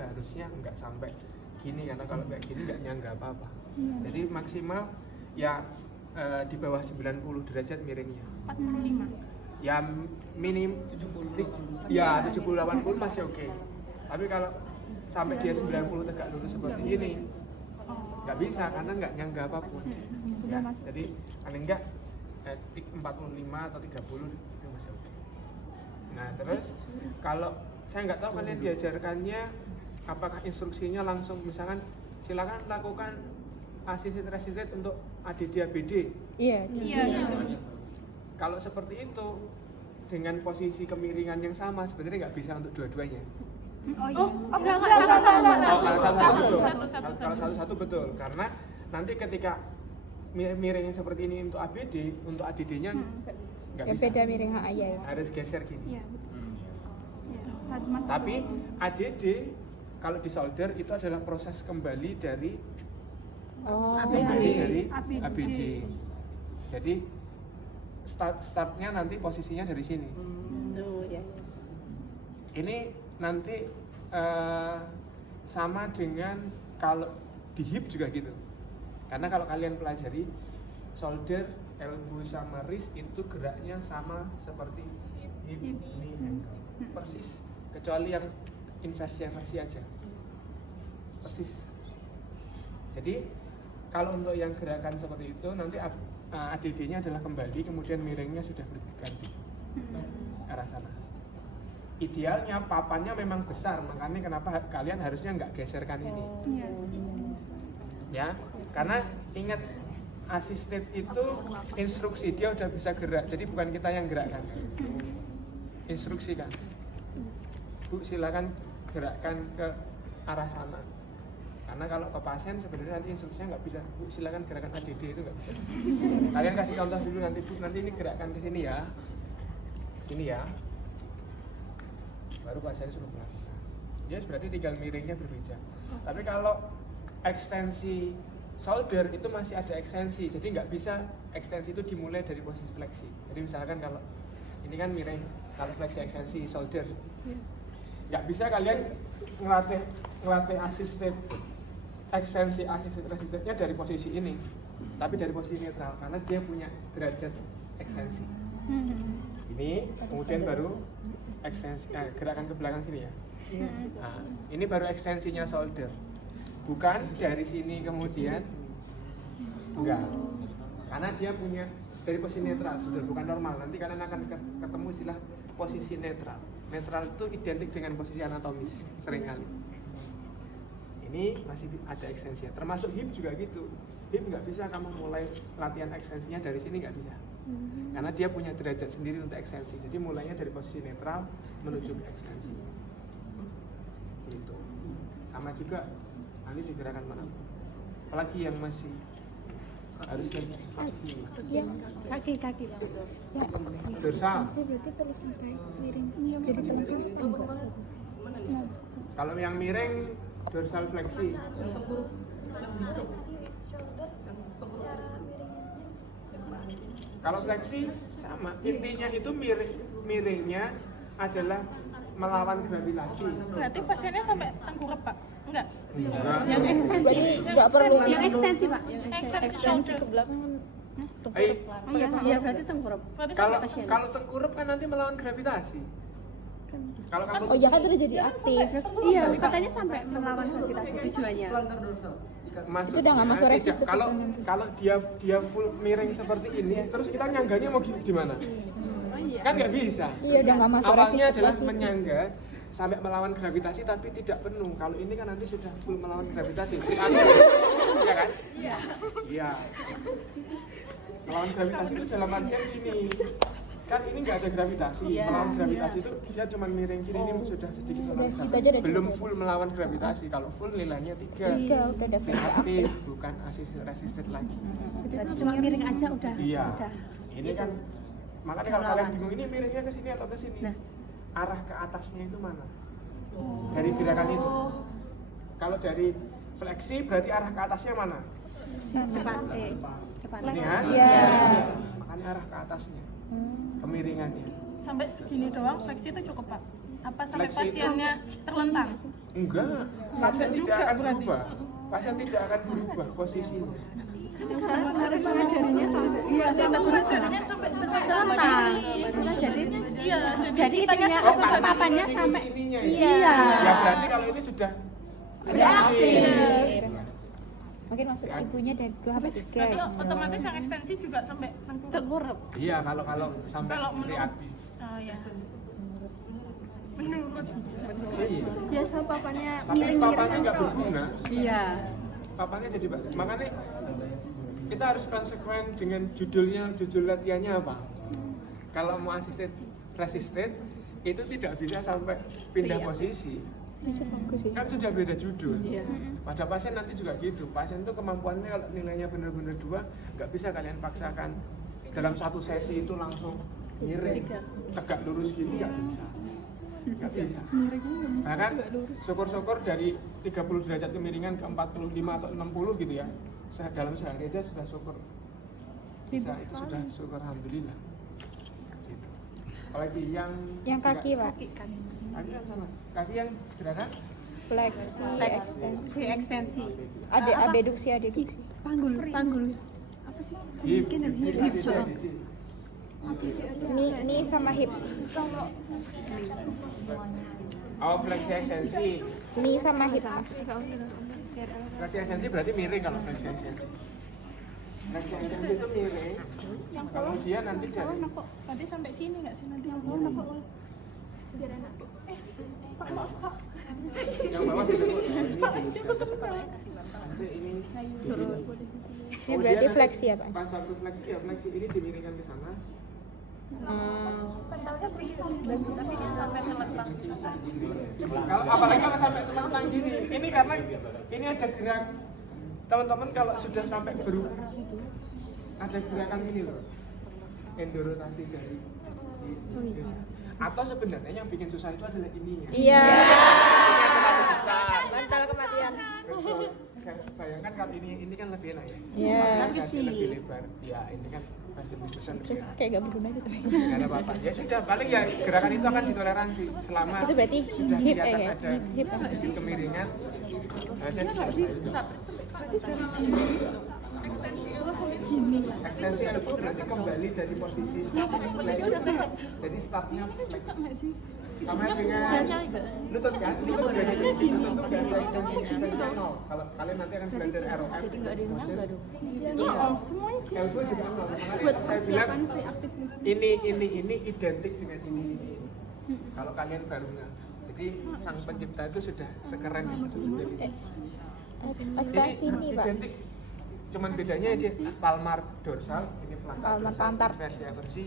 seharusnya nggak sampai gini, karena kalau kayak gini nggak nyangga apa-apa. Jadi maksimal ya di bawah 90 derajat miringnya. 45. Ya minim 70 ya 70-80 masih oke. Tapi kalau sampai dia 90 tegak lurus seperti ini nggak bisa, karena nggak nyangga apapun. Ya, jadi paling enggak 45 atau 30 itu masih oke. Nah terus kalau saya nggak tahu kalian diajarkannya apakah instruksinya langsung misalkan silakan lakukan assisted resisted untuk ADD ABD. Iya. Gitu. Kalau seperti itu dengan posisi kemiringan yang sama sebenarnya nggak bisa untuk dua-duanya. Enggak. Kalau satu-satu betul, karena nanti ketika miringnya seperti ini untuk ABD, untuk ADD-nya nggak Yang bisa. beda miring HA ya. Harus geser gini. Iya, betul. Tapi ADD kalau di solder itu adalah proses kembali dari ABD. Jadi startnya nanti posisinya dari sini. Ini nanti sama dengan kalau di hip juga gitu. Karena kalau kalian pelajari solder, elbow sama wrist itu geraknya sama seperti hip, knee, ankle. Persis, kecuali yang inversi aja. Persis. Jadi kalau untuk yang gerakan seperti itu nanti ADD-nya adalah kembali, kemudian miringnya sudah berganti arah sana. Idealnya papannya memang besar, makanya kenapa kalian harusnya nggak geserkan ini. Ya, karena ingat assisted itu instruksi, dia udah bisa gerak, jadi bukan kita yang gerakkan. Instruksi kan, Bu silakan gerakkan ke arah sana. Karena kalau ke pasien sebenarnya nanti instruksinya nggak bisa, Bu silakan gerakan ADD itu nggak bisa. Kalian kasih contoh dulu nanti, Bu nanti ini gerakan ke sini ya, sini ya. Baru pasien suruh melakukan. Ya berarti tinggal miringnya berbeda. Tapi kalau ekstensi solder itu masih ada ekstensi, jadi nggak bisa ekstensi itu dimulai dari posisi fleksi. Jadi misalkan kalau ini kan miring, kalau fleksi ekstensi solder, nggak bisa kalian ngelatih assisted ekstensi assisted resistednya dari posisi ini, tapi dari posisi netral karena dia punya derajat ekstensi. Ini kemudian baru ekstensi gerakan ke belakang sini ya. Nah, ini baru ekstensinya solder. Bukan dari sini kemudian enggak. Karena dia punya dari posisi netral, betul, bukan normal. Nanti kalian akan ketemu istilah posisi netral. Netral itu identik dengan posisi anatomis seringkali. Ini masih ada ekstensinya. Termasuk hip juga gitu. Hip nggak bisa kamu mulai latihan ekstensinya dari sini, nggak bisa. Karena dia punya derajat sendiri untuk ekstensi. Jadi mulainya dari posisi netral menuju ke ekstensi. Gitu. Sama juga nanti digerakkan mana? Apalagi yang masih harus kaki. Ya, kaki. Ya, Dorsal. berarti perlu sampai miring. Jadi pelengkap enggak? Kalau yang miring dorsal fleksi. Kalau fleksi sama, intinya itu miringnya adalah melawan gravitasi. Berarti pasiennya sampai tengkurap, Pak? Enggak. Yang ekstensi enggak perlu. Yang ekstensi, Pak. Ekstensi Ekstensi shoulder. ke belakang. Iya, berarti tengkurap. Berarti Kalau tengkurap kan nanti melawan gravitasi. Kalau kamu Oh iya kan udah jadi aktif. Iya, katanya sampai melawan gravitasi tujuannya. masuk, Itu udah nggak masuk tidak. resisten. Kalau dia full miring seperti ini, terus kita nyangganya mau gimana? Kan nggak bisa. Iya udah nggak masuk Awalnya resisten adalah lagi. menyangga sampai melawan gravitasi tapi tidak penuh. Kalau ini kan nanti sudah full melawan gravitasi. Iya kan? Iya. Melawan gravitasi itu dalam artian gini. Kan ini nggak ada gravitasi. Melawan gravitasi itu dia cuma miring kiri, ini sudah sedikit melawan Dari situ gravitasi. aja udah Belum cukup. full melawan gravitasi. Kalau full nilainya 3. Udah daftar Reaktif, aktif. bukan assisted resisted lagi. Berarti cuma miring aja udah. Iya. Udah. Ini kan makanya kalau kalian bingung ini miringnya ke sini atau ke sini. Arah ke atasnya itu mana? Dari gerakan itu. Kalau dari fleksi berarti arah ke atasnya mana? Depan. Depan. Ini kan? Iya. Makanya arah ke atasnya. Kemiringannya. sampai segini doang fleksi itu cukup, Pak? Apa sampai Fleksi itu- pasiennya terlentang? Enggak, pasien tidak akan berubah. Pasien tidak akan berubah posisinya. Harus mengajarinya sampai Iya, kita pelajarannya sampai total. Jadi Iya, jadi itunya Oh, papannya ini sampai ininya ya. iya. Ya berarti kalau ini sudah akhir. Mungkin maksud ibunya dari 2 sampai 3. Berarti otomatis yang ekstensi juga sampai tengkurap. Iya, kalau sampai Kalau menurut reaktif. oh ya. Menurut Iya. Biasa papannya Tapi papannya nggak berguna. Iya. Papannya jadi makanya kita harus konsekuen dengan judul latihannya apa. Kalau mau asisten resisted itu tidak bisa sampai pindah posisi. Bagus sih. Kan sudah beda judul. Iya. Pada pasien nanti juga gitu. Pasien itu kemampuannya kalau nilainya benar-benar 2, nggak bisa kalian paksakan dalam satu sesi itu langsung miring, tegak lurus gini nggak bisa. Nggak bisa. Bahkan syukur-syukur dari 30 derajat kemiringan ke 45 atau 60 gitu ya. Dalam sehari aja sudah syukur. Bisa, itu sudah syukur alhamdulillah. Gitu. Apalagi yang Kaki, Pak. Kaki yang sama. Kaki yang gerakan Fleksi, ekstensi. ekstensi. Ada abduksi. Panggul. Apa sih? hip. Ini sama hip. Oh, fleksi ekstensi. Ini sama hip. Fleksi ekstensi berarti miring kalau fleksi ekstensi. Fleksi ekstensi itu miring. Kemudian nanti dari Berarti sampai sini nggak sih nanti? Biar enak. Pak, maaf Pak. yang bawah tidak Pak, itu kenal. nanti ini Ini berarti fleksi ya, Pak? Pas waktu fleksi ya fleksi ini dimiringkan ke sana. Pentalnya bisa, tapi dia sampai melentang. Kalau apalagi kalau sampai telentang gini, ini karena ini ada gerak teman-teman kalau sudah sampai ada gerakan ini loh, endorotasi dari atau sebenarnya yang bikin susah itu adalah ininya. Iya. Ini yang terlalu besar. Mental kematian. Betul. Bayangkan kalau ini kan lebih enak ya. Iya. Lebih lebar. Ya ini kan masih lebih besar lebih enak. Kayak gak berguna gitu. Nggak ada apa-apa. Ya sudah, paling ya gerakan itu akan ditoleransi selama Itu berarti sudah hip kelihatan ya? ada Hip. sedikit kemiringan. Ada ekstensi itu berarti kembali dari posisi fleksi. Jadi startnya fleksi. Sama dengan lutut kan? Lutut dari ekstensi nol. Kalau kalian nanti akan belajar ROM. Jadi nggak ada yang nggak dong. Semuanya L2 juga nol. Makanya saya bilang ini identik dengan ini. Kalau kalian baru nggak. Jadi sang pencipta itu sudah sekeren itu. Ekstensi ini, Pak. Identik. Cuman bedanya dia palmar dorsal, ini plantar Palmar dorsal, plantar. versi eversi,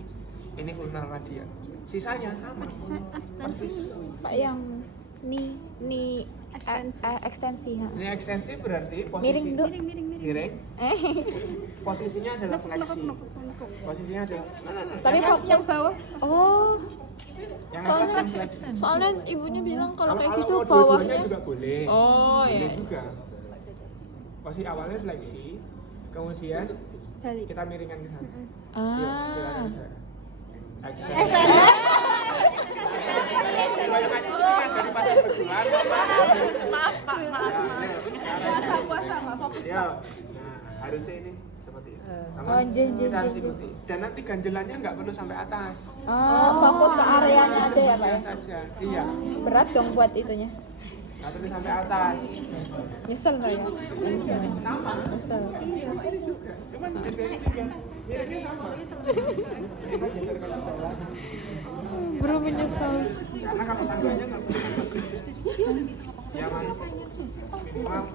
ini ulnar radial. Sisanya sama. Persis. Pak yang ni ekstensi. Ha. Ini ekstensi berarti posisi Miring, Dok. miring. Posisinya adalah fleksi. Posisinya adalah Tapi yang bawah. Oh. yang atas yang fleksi. Soalnya ibunya bilang kalau kayak gitu mau dua-duanya bawahnya. juga boleh. Oh, Boleh iya. juga. Posisi awalnya fleksi, kemudian kita miringkan ke sana. Yuk, silakan. maaf Pak, puasa nggak fokus. Ya, nah harusnya ini seperti itu. Oh, jeng. Kita harus ikuti. Dan nanti ganjelannya nggak perlu sampai atas. Oh, fokus ke areanya aja ya, Pak. Ya? Saja. Iya. Berat dong buat itunya. Nggak perlu sampai atas. Nyesel Pak ya? Sama. Nyesel. Iya, ini juga. Cuman bedanya tiga. Ini sama. Kita geser ke bawah. Bro menyesal. Karena kalau sanggahnya nggak perlu sampai. Ya, Mas. Maaf.